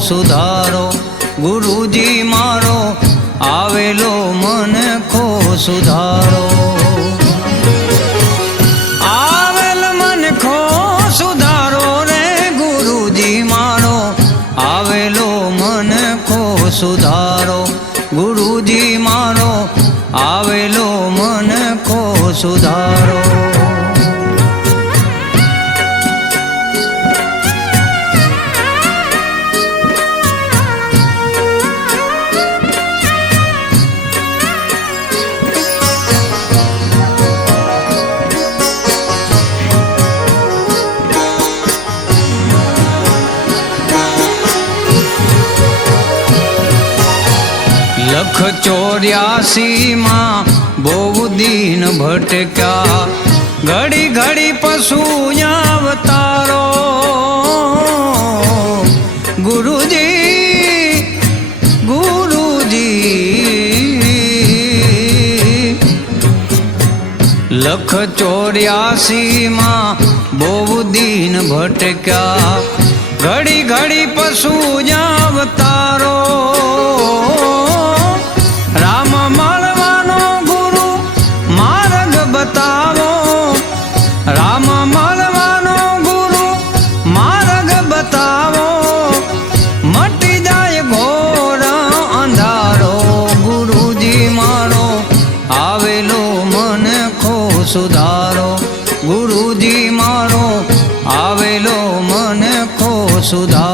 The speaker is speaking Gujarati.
સુધારો ગુરુજી મારો આવેલો મન ખો સુધારો આવેલ મન ખો સુધારો રે ગુરુજી મારો આવેલો મન ખો સુધારો ગુરુજી મારો આવેલો મન ખો સુધારો લખ 84 માં બહુ દિન ભટક્યા ઘડી ઘડી પશુ અવતારો ગુરુજી ગુરુજી લખ 84 માં બહુ દિન ભટક્યા ઘડી ઘડી પશુ અવતારો રામ મળવાનો ગુરુ માર્ગ બતાવો રામ મળવાનો ગુરુ માર્ગ બતાવો મટી જાય ઘોર અંધારો ગુરુજી મારો આવેલો મન ખો સુધારો ગુરુજી મારો આવેલો મન ખો સુધારો